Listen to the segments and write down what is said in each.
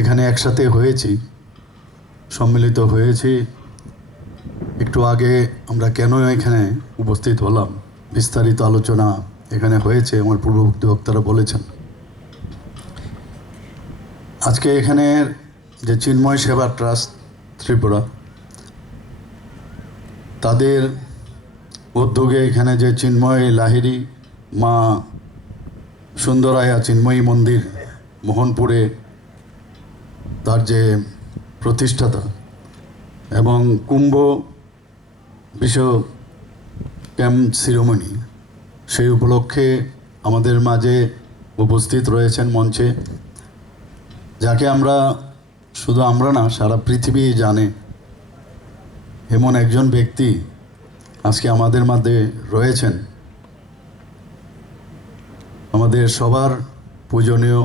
এখানে একসাথে হয়েছি, সম্মিলিত হয়েছি। একটু আগে আমরা কেন এখানে উপস্থিত হলাম বিস্তারিত আলোচনা এখানে হয়েছে, আমার পূর্ববর্তী বক্তারা বলেছেন। আজকে এখানে যে চিন্ময় সেবা ট্রাস্ট ত্রিপুরা, তাদের উদ্যোগে এখানে যে চিন্ময় লাহিড়ী মা সুন্দরায়া চিন্ময়ী মন্দির মোহনপুরে তার যে প্রতিষ্ঠাতা এবং কুম্ভ বিশ্ব ক্যাম্প সিরোমনি, সেই উপলক্ষে আমাদের মাঝে উপস্থিত রয়েছেন মঞ্চে, যাকে আমরা শুধু আমরা না সারা পৃথিবী জানে এমন একজন ব্যক্তি আজকে আমাদের মধ্যে রয়েছেন। আমাদের সবার পূজনীয়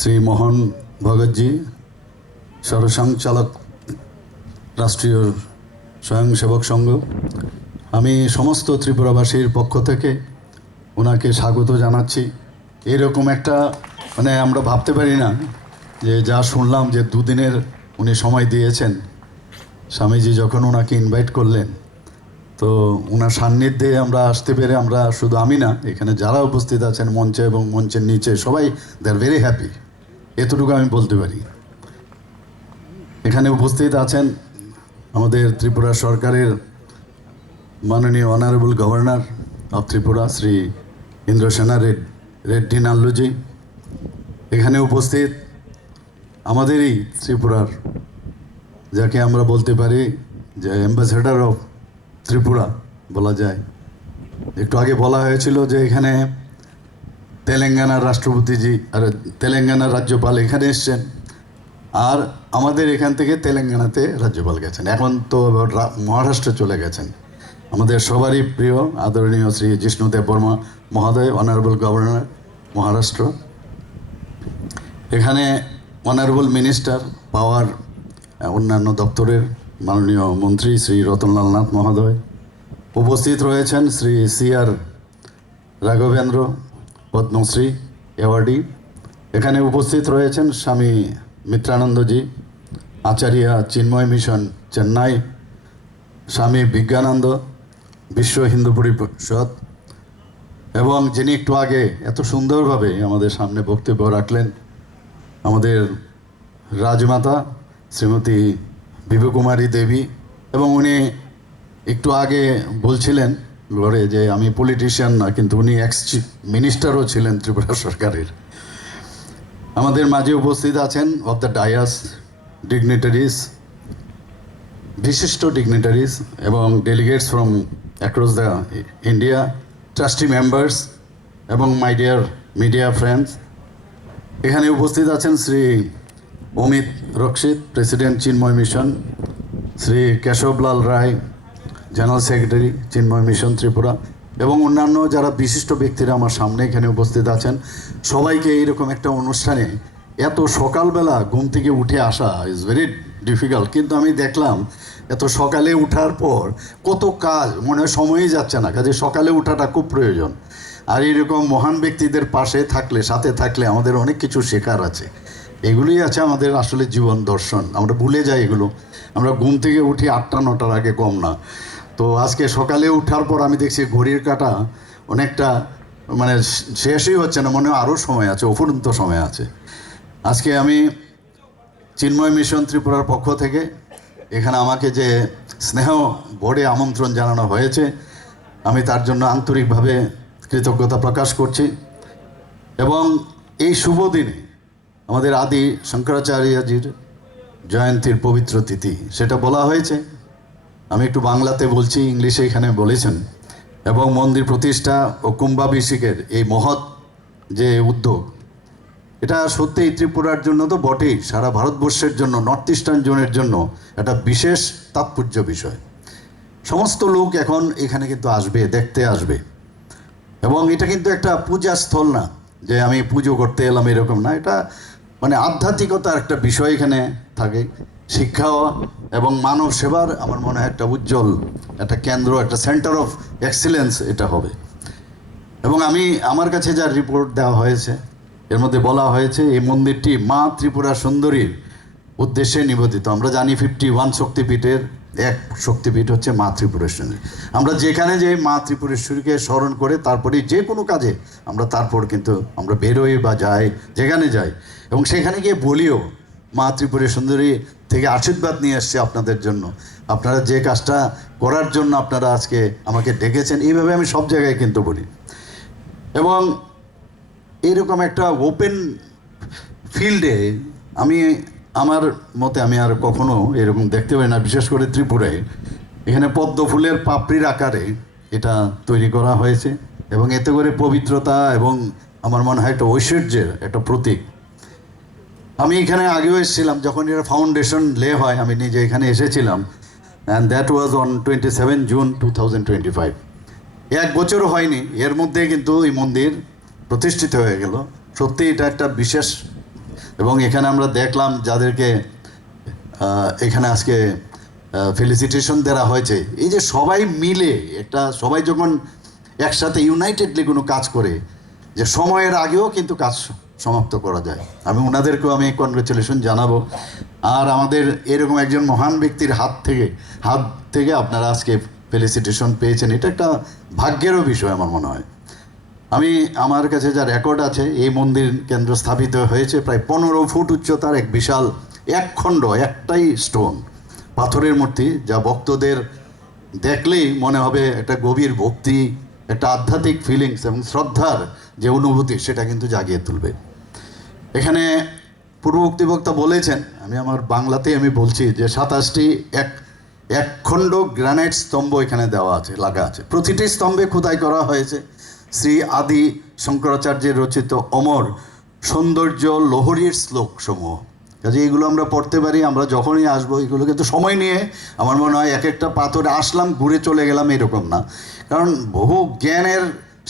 শ্রী মোহন ভগতজি, সরসংচালক রাষ্ট্রীয় স্বয়ংসেবক সংঘ। আমি সমস্ত ত্রিপুরাবাসীর পক্ষ থেকে ওনাকে স্বাগত জানাচ্ছি। এরকম একটা আমরা ভাবতে পারি না যে যা শুনলাম যে দুদিনের উনি সময় দিয়েছেন। স্বামীজি যখন ওনাকে ইনভাইট করলেন, তো ওনার সান্নিধ্যে আমরা আসতে পেরে, আমরা শুধু আমি না, এখানে যারা উপস্থিত আছেন মঞ্চে এবং মঞ্চের নিচে সবাই দে আর ভেরি হ্যাপি, এতটুকু আমি বলতে পারি। এখানে উপস্থিত আছেন আমাদের ত্রিপুরা সরকারের মাননীয় honourable governor of Tripura Shri Indrasena Reddy Nalluji. এখানে উপস্থিত আমাদেরই ত্রিপুরার, যাকে আমরা বলতে পারি যে অ্যাম্বাসেডার অফ ত্রিপুরা বলা যায়। একটু আগে বলা হয়েছিল যে এখানে তেলেঙ্গানার রাষ্ট্রপতিজি আর তেলেঙ্গানার রাজ্যপাল এখানে এসছেন, আর আমাদের এখান থেকে তেলেঙ্গানাতে রাজ্যপাল গেছেন, এখন তো মহারাষ্ট্রে চলে গেছেন। আমাদের সবারই প্রিয় আদরণীয় শ্রী জিষ্ণুদেব বর্মা মহোদয়, অনারেবল গভর্নর মহারাষ্ট্র। এখানে অনারেবল মিনিস্টার পাওয়ার অন্যান্য দপ্তরের মাননীয় মন্ত্রী শ্রী রতনলাল নাথ মহোদয়। উপস্থিত রয়েছেন শ্রী CR রাঘবেন্দ্র, পদ্মশ্রী অ্যাওয়ার্ডি। এখানে উপস্থিত রয়েছেন স্বামী মিত্রানন্দজি, আচার্য চিন্ময় মিশন চেন্নাই, স্বামী বিজ্ঞানন্দ, বিশ্ব হিন্দু পরিষদ, এবং যিনি একটু আগে এত সুন্দরভাবে আমাদের সামনে বক্তব্য রাখলেন আমাদের রাজমাতা শ্রীমতী বিভকুমারী দেবী। এবং উনি একটু আগে বলছিলেন ঘরে যে আমি পলিটিশিয়ান না, কিন্তু উনি এক্স মিনিস্টারও ছিলেন ত্রিপুরা সরকারের। আমাদের মাঝে উপস্থিত আছেন অফ দ্য ডায়াস ডিগনিটারিজ, বিশিষ্ট ডিগনিটারিজ এবং delegates from across the India, trustee members এবং মাই ডিয়ার মিডিয়া ফ্রেন্ডস। এখানে উপস্থিত আছেন শ্রী অমিত রক্ষিত, প্রেসিডেন্ট চিন্ময় মিশন, শ্রী কেশবলাল রায়, জেনারেল সেক্রেটারি চিন্ময় মিশন ত্রিপুরা, এবং অন্যান্য যারা বিশিষ্ট ব্যক্তিরা আমার সামনে এখানে উপস্থিত আছেন। সবাইকে এইরকম একটা অনুষ্ঠানে এত সকালবেলা ঘুম থেকে উঠে আসা ইজ ভেরি ডিফিকাল্ট, কিন্তু আমি দেখলাম এত সকালে উঠার পর কত কাজ, মনে হয় সময়ই যাচ্ছে না। কাজে সকালে উঠাটা খুব প্রয়োজন। আর এইরকম মহান ব্যক্তিদের পাশে থাকলে, সাথে থাকলে আমাদের অনেক কিছু শেখার আছে। এগুলোই আছে আমাদের আসলে জীবন দর্শন। আমরা ভুলে যাই এগুলো। আমরা ঘুম থেকে উঠি 8টা-9টার আগে, কম না। তো আজকে সকালে উঠার পর আমি দেখছি ঘড়ির কাঁটা অনেকটা শেষই হচ্ছে না, মনে হয় আরও সময় আছে, অফুরন্ত সময় আছে। আজকে আমি চিন্ময় মিশন ত্রিপুরার পক্ষ থেকে এখানে আমাকে যে স্নেহ ভরে আমন্ত্রণ জানানো হয়েছে, আমি তার জন্য আন্তরিকভাবে কৃতজ্ঞতা প্রকাশ করছি। এবং এই শুভ দিনে আমাদের আদি শঙ্করাচার্যজির জয়ন্তীর পবিত্র তিথি, সেটা বলা হয়েছে। আমি একটু বাংলাতে বলছি, ইংলিশে এখানে বলেছেন। এবং মন্দির প্রতিষ্ঠা ও কুম্ভাভিষেকের এই মহৎ যে উদ্যোগ, এটা সত্যিই ত্রিপুরার জন্য তো বটেই, সারা ভারতবর্ষের জন্য, নর্থ ইস্টার্ন জোনের জন্য একটা বিশেষ তাৎপর্য বিষয়। সমস্ত লোক এখন এখানে কিন্তু আসবে, দেখতে আসবে। এবং এটা কিন্তু একটা পূজাস্থল না যে আমি পুজো করতে এলাম, এরকম না। এটা আধ্যাত্মিকতার একটা বিষয় এখানে থাকে, শিক্ষা এবং মানব সেবার আমার মনে হয় একটা উজ্জ্বল একটা কেন্দ্র, একটা সেন্টার অফ এক্সিলেন্স এটা হবে। এবং আমার কাছে যা রিপোর্ট দেওয়া হয়েছে, এর মধ্যে বলা হয়েছে এই মন্দিরটি মা ত্রিপুরা সুন্দরীর উদ্দেশ্যে নিবেদিত। আমরা জানি 51 শক্তিপীঠের এক শক্তিপীঠ হচ্ছে মা ত্রিপুরেশ্বরী। আমরা যেখানে যে মা ত্রিপুরেশ্বরীকে স্মরণ করে তারপরে যে কোনো কাজে আমরা তারপর কিন্তু আমরা বেরোই বা যাই, যেখানে যাই, এবং সেখানে গিয়ে বলিও মা ত্রিপুরা সুন্দরী থেকে আশীর্বাদ নিয়ে আসছে আপনাদের জন্য, আপনারা যে কাজটা করার জন্য আপনারা আজকে আমাকে ডেকেছেন, এইভাবে আমি সব জায়গায় কিন্তু বলি। এবং এরকম একটা ওপেন ফিল্ডে আমার মতে আমি আর কখনো এরকম দেখতে পাই না, বিশেষ করে ত্রিপুরায়। এখানে পদ্ম ফুলের পাপড়ির আকারে এটা তৈরি করা হয়েছে এবং এতে করে পবিত্রতা এবং আমার মনে হয় একটা ঐশ্বর্যের একটা প্রতীক। আমি এখানে আগেও এসেছিলাম যখন এটা ফাউন্ডেশন লে হয়, আমি নিজে এখানে এসেছিলাম, and that was on 27 June 2025। 1 বছরও হয়নি, এর মধ্যে কিন্তু এই মন্দির প্রতিষ্ঠিত হয়ে গেল। সত্যি এটা একটা বিশেষ, এবং এখানে আমরা দেখলাম যাদেরকে এখানে আজকে ফেলিসিটেশন দেওয়া হয়েছে, এই যে সবাই মিলে সবাই যখন একসাথে ইউনাইটেডলি কোনো কাজ করে, যে সময়ের আগেও কিন্তু কাজ সমাপ্ত করা যায়। ওনাদেরকেও আমি কনগ্রেচুলেশন জানাবো। আর আমাদের এরকম একজন মহান ব্যক্তির হাত থেকে আপনারা আজকে ফেলিসিটেশন পেয়েছেন, এটা একটা ভাগ্যেরও বিষয় আমার মনে হয়। আমার কাছে যা রেকর্ড আছে, এই মন্দির কেন্দ্র স্থাপিত হয়েছে প্রায় 15 ফুট উচ্চতার এক বিশাল একখণ্ড, একটাই স্টোন পাথরের মূর্তি, যা ভক্তদের দেখলেই মনে হবে একটা গভীর ভক্তি, একটা আধ্যাত্মিক ফিলিংস এবং শ্রদ্ধার যে অনুভূতি সেটা কিন্তু জাগিয়ে তুলবে। এখানে পূর্ববর্তী বক্তা বলেছেন, আমার বাংলাতেই আমি বলছি, যে 27টি একখণ্ড গ্রানাইট স্তম্ভ এখানে লাগা আছে। প্রতিটি স্তম্ভে খোদাই করা হয়েছে শ্রী আদি শঙ্করাচার্যের রচিত অমর সৌন্দর্য লোহরীর শ্লোকসমূহ। কাজে এগুলো আমরা পড়তে পারি, আমরা যখনই আসবো এগুলো কিন্তু সময় নিয়ে, আমার মনে হয় এক একটা পাথরে আসলাম ঘুরে চলে গেলাম এরকম না, কারণ বহু জ্ঞানের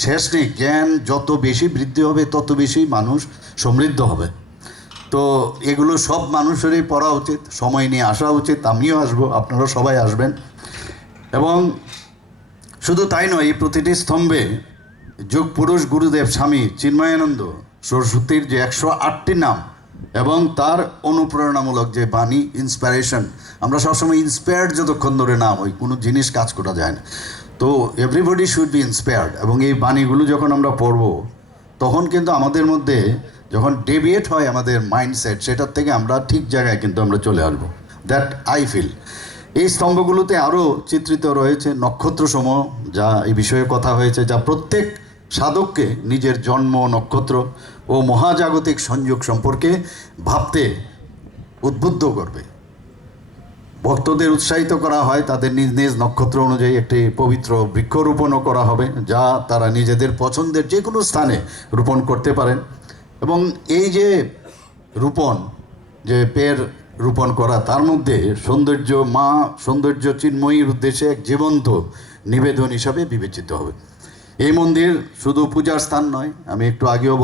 শেষ নেই। জ্ঞান যত বেশি বৃদ্ধি হবে তত বেশি মানুষ সমৃদ্ধ হবে। তো এগুলো সব মানুষেরই পড়া উচিত, সময় নিয়ে আসা উচিত। আমিও আসবো, আপনারা সবাই আসবেন। এবং শুধু তাই নয়, এই প্রতিটি স্তম্ভে যোগ পুরুষ গুরুদেব স্বামী চিন্ময়ানন্দ সরস্বতীর যে 108টি নাম এবং তার অনুপ্রেরণামূলক যে বাণী, ইন্সপিরেশন। আমরা সবসময় ইন্সপায়ার্ড যতক্ষণ ধরে না হই কোনো জিনিস কাজ করা যায় না। তো এভরিবডি শুড বি ইন্সপায়ার্ড। এবং এই বাণীগুলো যখন আমরা পড়ব, তখন কিন্তু আমাদের মধ্যে যখন ডেভিয়েট হয় আমাদের মাইন্ডসেট, সেটার থেকে আমরা ঠিক জায়গায় কিন্তু আমরা চলে আসবো। That I feel. এই স্তম্ভগুলোতে আরও চিত্রিত রয়েছে নক্ষত্রসমূহ, যা এই বিষয়ে কথা হয়েছে, যা প্রত্যেক সাধককে নিজের জন্ম নক্ষত্র ও মহাজাগতিক সংযোগ সম্পর্কে ভাবতে উদ্বুদ্ধ করবে। ভক্তদের উৎসাহিত করা হয়, তাদের নিজ নিজ নক্ষত্র অনুযায়ী একটি পবিত্র বৃক্ষরোপণও করা হবে, যা তারা নিজেদের পছন্দের যে কোনো স্থানে রোপণ করতে পারেন। এবং এই যে রোপণ, যে পের রোপণ করা, তার মধ্যে সৌন্দর্য চিন্ময়ীর উদ্দেশ্যে এক জীবন্ত নিবেদন হিসাবে বিবেচিত হবে। এই মন্দির শুধু পূজার স্থান নয়, আমি একটু আগেও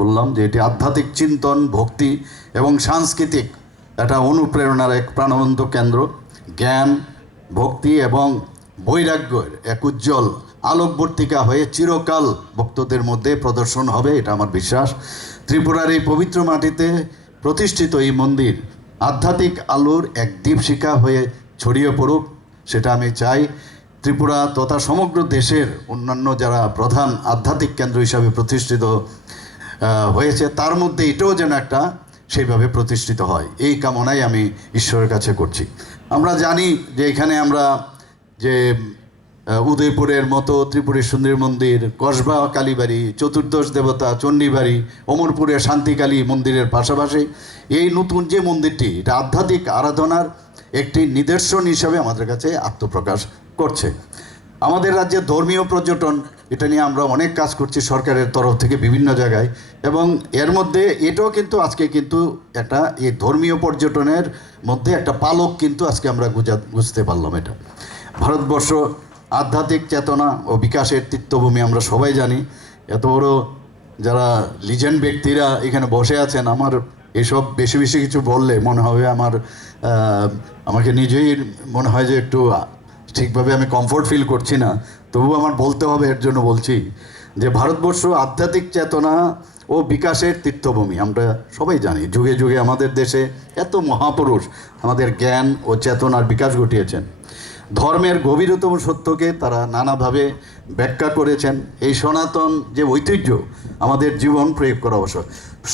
বললাম যে এটি আধ্যাত্মিক চিন্তন, ভক্তি এবং সাংস্কৃতিক একটা অনুপ্রেরণার এক প্রাণবন্ত কেন্দ্র। জ্ঞান, ভক্তি এবং বৈরাগ্যের এক উজ্জ্বল আলোকবর্তিকা হয়ে চিরকাল ভক্তদের মধ্যে প্রদর্শন হবে, এটা আমার বিশ্বাস। ত্রিপুরার এই পবিত্র মাটিতে প্রতিষ্ঠিত এই মন্দির আধ্যাত্মিক আলোর এক দীপশিখা হয়ে ছড়িয়ে পড়ুক, সেটা আমি চাই। ত্রিপুরা তথা সমগ্র দেশের অন্যান্য যারা প্রধান আধ্যাত্মিক কেন্দ্র হিসাবে প্রতিষ্ঠিত হয়েছে, তার মধ্যে এটাও যেন একটা সেইভাবে প্রতিষ্ঠিত হয়, এই কামনাই আমি ঈশ্বরের কাছে করছি। আমরা জানি যে এখানে আমরা যে উদয়পুরের মতো ত্রিপুরের সুন্দরী মন্দির, কসবা কালীবাড়ি, চতুর্দশ দেবতা চণ্ডীবাড়ি, অমরপুরের শান্তিকালী মন্দিরের পাশাপাশি এই নতুন যে মন্দিরটি, এটা আধ্যাত্মিক আরাধনার একটি নিদর্শন হিসাবে আমাদের কাছে আত্মপ্রকাশ করছে। আমাদের রাজ্যে ধর্মীয় পর্যটন, এটা নিয়ে আমরা অনেক কাজ করছি সরকারের তরফ থেকে বিভিন্ন জায়গায়, এবং এর মধ্যে এটাও কিন্তু আজকে কিন্তু একটা এই ধর্মীয় পর্যটনের মধ্যে একটা পালক কিন্তু আজকে আমরা বুঝতে পারলাম। এটা ভারতবর্ষ আধ্যাত্মিক চেতনা ও বিকাশের তীর্থভূমি, আমরা সবাই জানি। এত বড় যারা লিজেন্ড ব্যক্তিরা এখানে বসে আছেন, আমার এসব বেশি বেশি কিছু বললে মনে হবে আমাকে নিজেই মনে হয় যে একটু ঠিকভাবে আমি কমফোর্ট ফিল করছি না, তবু আমার বলতে হবে। এর জন্য বলছি যে ভারতবর্ষ আধ্যাত্মিক চেতনা ও বিকাশের তীর্থভূমি। আমরা সবাই জানি যুগে যুগে আমাদের দেশে এত মহাপুরুষ আমাদের জ্ঞান ও চেতনার বিকাশ ঘটিয়েছেন। ধর্মের গভীরতম সত্যকে তারা নানাভাবে ব্যাখ্যা করেছেন। এই সনাতন যে ঐতিহ্য আমাদের জীবন প্রয়োগ করা অবশ্য।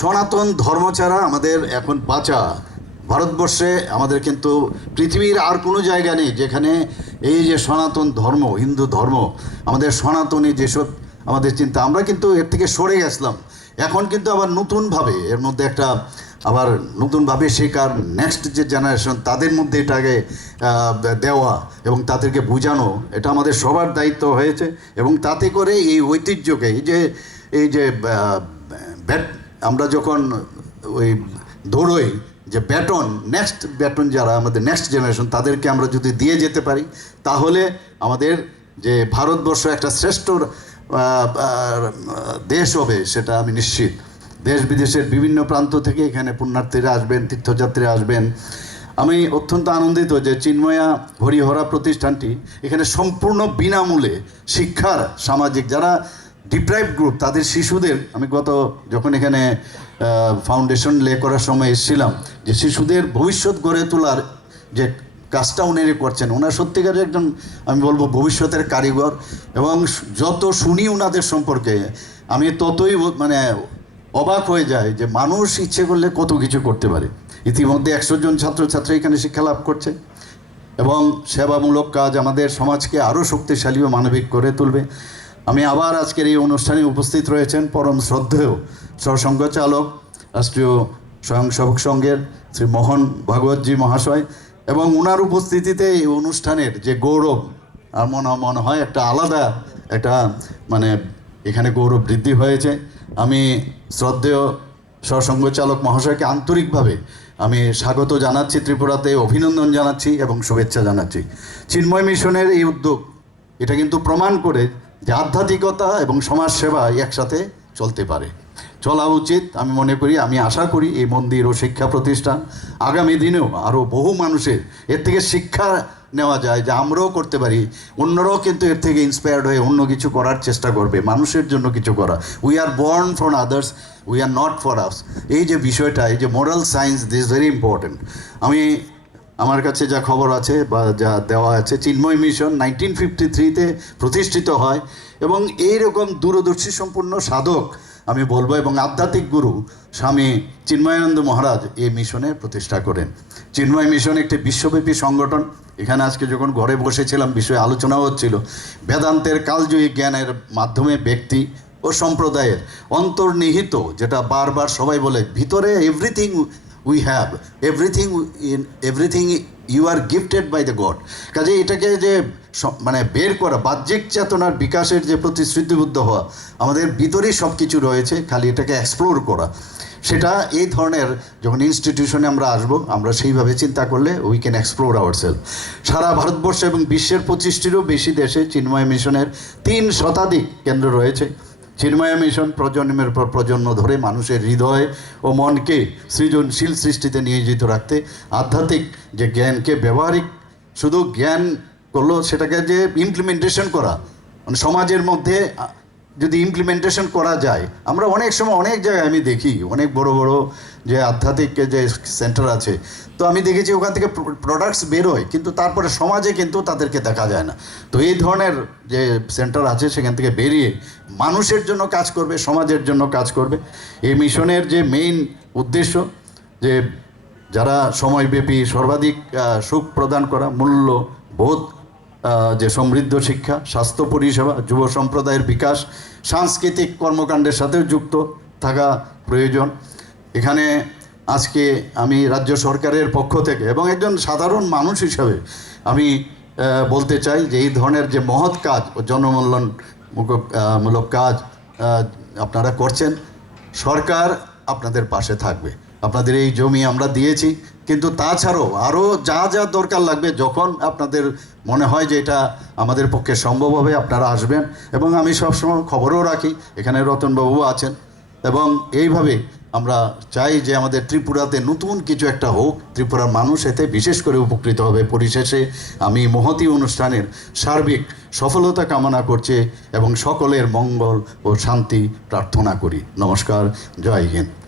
সনাতন ধর্ম ছাড়া আমাদের এখন বাঁচা, ভারতবর্ষে আমাদের কিন্তু পৃথিবীর আর কোনো জায়গা নেই যেখানে এই যে সনাতন ধর্ম, হিন্দু ধর্ম, আমাদের সনাতনী যেসব আমাদের চিন্তা, আমরা কিন্তু এর থেকে সরে গেছিলাম। এখন কিন্তু আবার নতুনভাবে এর মধ্যে একটা আবার নতুনভাবে শেখার নেক্সট যে জেনারেশন তাদের মধ্যে এটাকে দেওয়া এবং তাদেরকে বোঝানো, এটা আমাদের সবার দায়িত্ব হয়েছে। এবং তাতে করে এই ঐতিহ্যকে এই যে আমরা যখন ওই দৌড়ই যে ব্যাটন, নেক্সট ব্যাটন যারা আমাদের নেক্সট জেনারেশন, তাদেরকে আমরা যদি দিয়ে যেতে পারি তাহলে আমাদের যে ভারতবর্ষ একটা শ্রেষ্ঠ দেশ হবে, সেটা আমি নিশ্চিত। দেশ বিদেশের বিভিন্ন প্রান্ত থেকে এখানে পুণ্যার্থীরা আসবেন, তীর্থযাত্রীরা আসবেন। আমি অত্যন্ত আনন্দিত যে চিন্ময়া হরিহরা প্রতিষ্ঠানটি এখানে সম্পূর্ণ বিনামূল্যে শিক্ষার সামাজিক যারা ডিপ্রাইভ গ্রুপ তাদের শিশুদের, আমি যখন এখানে ফাউন্ডেশন লে করার সময় এসেছিলাম, যে শিশুদের ভবিষ্যৎ গড়ে তোলার যে কাজটা উনি করছেন, ওনার সত্যিকারের একজন আমি বলবো ভবিষ্যতের কারিগর। এবং যত শুনি ওনাদের সম্পর্কে আমি ততই মানে অবাক হয়ে যায় যে মানুষ ইচ্ছে করলে কত কিছু করতে পারে। ইতিমধ্যে 100 জন ছাত্রছাত্রী এখানে শিক্ষা লাভ করছে এবং সেবামূলক কাজ আমাদের সমাজকে আরও শক্তিশালী ও মানবিক করে তুলবে। আমি আবার আজকের এই অনুষ্ঠানে উপস্থিত রয়েছেন পরম শ্রদ্ধেয় সরসংঘ চালক রাষ্ট্রীয় স্বয়ংসেবক সংঘের শ্রী মোহন ভাগবতজি মহাশয়, এবং ওনার উপস্থিতিতে এই অনুষ্ঠানের যে গৌরব আর মনে হয় একটা আলাদা একটা মানে এখানে গৌরব বৃদ্ধি হয়েছে। আমি শ্রদ্ধেয় সরসংঘ চালক মহাশয়কে আন্তরিকভাবে আমি স্বাগত জানাচ্ছি, ত্রিপুরাতে অভিনন্দন জানাচ্ছি এবং শুভেচ্ছা জানাচ্ছি। চিন্ময় মিশনের এই উদ্যোগ এটা কিন্তু প্রমাণ করে যে আধ্যাত্মিকতা এবং সমাজসেবা একসাথে চলতে পারে, চলা উচিত। আমি মনে করি, আমি আশা করি এই মন্দির ও শিক্ষা প্রতিষ্ঠান আগামী দিনেও আরও বহু মানুষের এর থেকে শিক্ষা নেওয়া যায়, যে আমরাও করতে পারি, অন্যরাও কিন্তু এর থেকে ইন্সপায়ার্ড হয়ে অন্য কিছু করার চেষ্টা করবে, মানুষের জন্য কিছু করা। We are born for others, we are not for us. এই যে বিষয়টা, এই যে moral science, this very important. আমার কাছে যা খবর আছে বা যা দেওয়া আছে, চিন্ময় মিশন 1953-তে প্রতিষ্ঠিত হয় এবং এইরকম দূরদর্শী সম্পূর্ণ সাধক আমি বলবো এবং আধ্যাত্মিক গুরু স্বামী চিন্ময়ানন্দ মহারাজ এই মিশনে প্রতিষ্ঠা করেন। চিন্ময় মিশন একটি বিশ্বব্যাপী সংগঠন। এখানে আজকে যখন ঘরে বসেছিলাম বিষয়ে আলোচনা হচ্ছিল, বেদান্তের কালজয়ী জ্ঞানের মাধ্যমে ব্যক্তি ও সম্প্রদায়ের অন্তর্নিহিত, যেটা বারবার সবাই বলে, ভিতরে everything we have, everything you are gifted by the God. কাজে এটাকে যে মানে বের করা, বাহ্যিক চেতনার বিকাশের যে প্রতিশ্রুতিবদ্ধ হওয়া, আমাদের ভিতরেই সব কিছু রয়েছে, খালি এটাকে এক্সপ্লোর করা। সেটা এই ধরনের যখন ইনস্টিটিউশনে আমরা আসবো, আমরা সেইভাবে চিন্তা করলে we can explore our self. সারা ভারতবর্ষ এবং বিশ্বের 25টিরও বেশি দেশে চিন্ময় মিশনের 3 শতাধিক কেন্দ্র রয়েছে। চিন্ময় মিশন প্রজন্মের পর প্রজন্ম ধরে মানুষের হৃদয় ও মনকে সৃজনশীল সৃষ্টিতে নিয়োজিত রাখতে, আধ্যাত্মিক যে জ্ঞানকে ব্যবহারিক শুধু জ্ঞান করলো, সেটাকে যে ইমপ্লিমেন্টেশন করা, মানে সমাজের মধ্যে যদি ইমপ্লিমেন্টেশন করা যায়। আমরা অনেক সময় অনেক জায়গায় আমি দেখি অনেক বড় বড় যে আধ্যাত্মিক যে সেন্টার আছে, তো আমি দেখেছি ওখান থেকে প্রোডাক্টস বেরোয়, কিন্তু তারপরে সমাজে কিন্তু তাদেরকে দেখা যায় না। তো এই ধরনের যে সেন্টার আছে সেখান থেকে বেরিয়ে মানুষের জন্য কাজ করবে, সমাজের জন্য কাজ করবে। এই মিশনের যে মেইন উদ্দেশ্য, যে যারা সময়ব্যাপী সর্বাধিক সুখ প্রদান করা, মূল্যবোধ, যে সমৃদ্ধ শিক্ষা, স্বাস্থ্য পরিষেবা, যুব সম্প্রদায়ের বিকাশ, সাংস্কৃতিক কর্মকাণ্ডের সাথেও যুক্ত থাকা প্রয়োজন। এখানে আজকে আমি রাজ্য সরকারের পক্ষ থেকে এবং একজন সাধারণ মানুষ হিসাবে আমি বলতে চাই যে এই ধরনের যে মহৎ কাজ ও জনমূলক কাজ আপনারা করছেন, সরকার আপনাদের পাশে থাকবে। আপনাদের এই জমি আমরা দিয়েছি, কিন্তু তাছাড়াও আরও যা যা দরকার লাগবে, যখন আপনাদের মনে হয় যে এটা আমাদের পক্ষে সম্ভব হবে, আপনারা আসবেন। এবং আমি সবসময় খবরও রাখি, এখানে রতনবাবু আছেন, এবং এইভাবে আমরা চাই যে আমাদের ত্রিপুরাতে নতুন কিছু একটা হোক, ত্রিপুরার মানুষ এতে বিশেষ করে উপকৃত হবে। পরিশেষে আমি মহতী অনুষ্ঠানের সার্বিক সফলতা কামনা করছে এবং সকলের মঙ্গল ও শান্তি প্রার্থনা করি। নমস্কার, জয় হিন্দ।